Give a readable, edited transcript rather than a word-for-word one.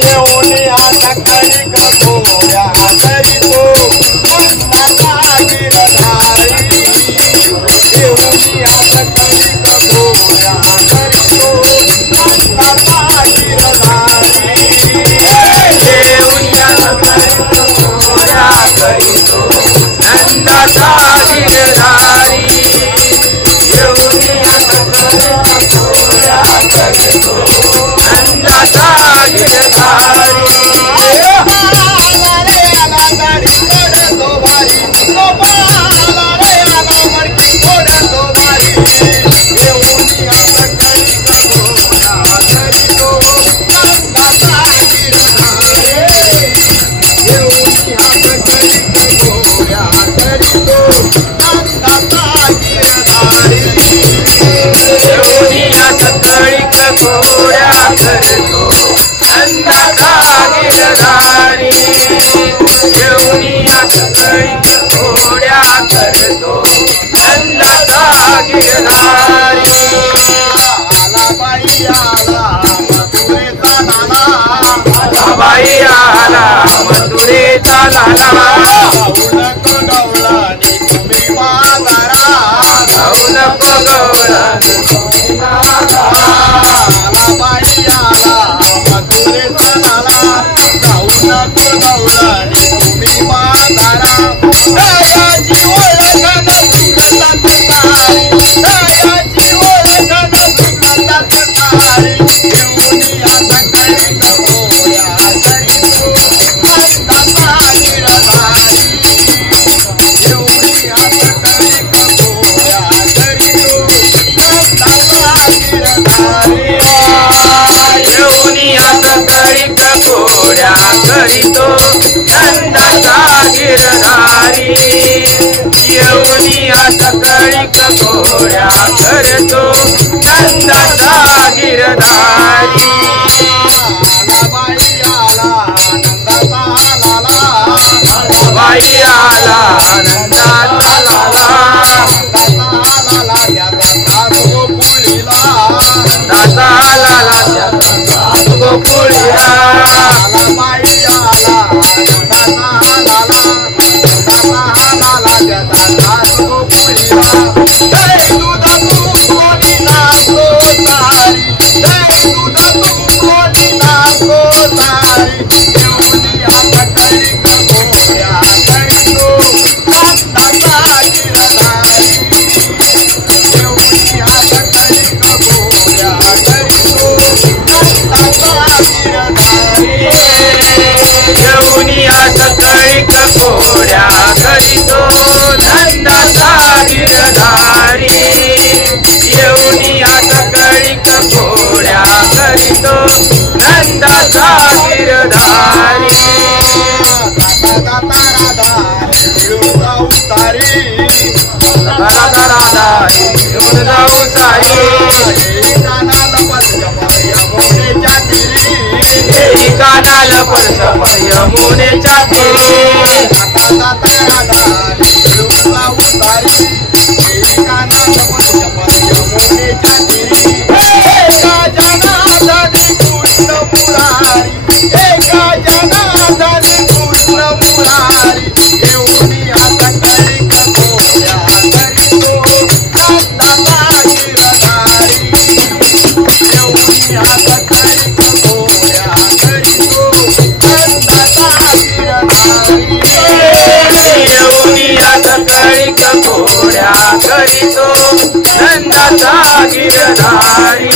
येऊन आता कळी घोड्या करीतो नंदाचा गिरधारी येऊन आता कळी घोड्या करीतो नंदाचा गिरधारी येऊन आता कळी घोड्या करीतो नंदाचा गिरधारी येऊन आता कळी घोड्या करीतो नंदाचा गिरधारी बाई आला मथुरेचा लाला जाऊ नको गवळणी तुम्ही बाजारा जाऊ नको गवळणी तुम्ही बाजारा बाई आला मथुरेचा लाला जाऊ नको गवळणी तुम्ही बाजारा दयाची ओळख नसतात तारी दयाची ओळख नसतात तारी येऊन आता कळी घोड्या करीतो नंदाचा गिरधारी येऊन आता कळी घोड्या करीतो नंदाचा गिरधारी येऊन आता कळी घोड्या करीतो नंदाचा गिरधारी येऊन आता कळी घोड्या करतो नंदाचा गिरधारी बाई आला नंदाचा लाला बाई आला नंदाचा लाला नंदाचा लाला त्याचा गोकुळीला नंदाचा लाला त्याचा गोकुळीला बाई आला नंदाचा लाला नंदाचा लाला त्याचा गोकुळीला जय दुधा तू कोणी नाचो तारी जय दुधा तू कोणी नाचो तारी येऊन आता कळी घोड्या करीतो नंदाचा गिरधारी येऊन आता कळी घोड्या करीतो नंदाचा गिरधारी येऊन आता कळी घोड्या करीतो नंदाचा गिरधारी येऊन आता कळी घोड्या करीतो नंदाचा गिरधारी दाता राधा मिळून जाऊ तारी राधा राधा येऊन जाऊ सारी कानाला पंचपद यमुनेच्या तिरी कानाला परसप यमुनेच्या तिरी दाता राधा मिळून जाऊ तारी कानाला पंचपद यमुनेच्या तिरी एका जनार्दनी कृष्ण मुरारी एका जनार्दनी कृष्ण मुरारी येऊन आता कळी घोड्या करीतो नंदाचा गिरधारी येऊन आता कळी घोड्या करीतो नंदाचा गिरधारी येऊन आता कळी घोड्या करीतो नंदाचा गिरधारी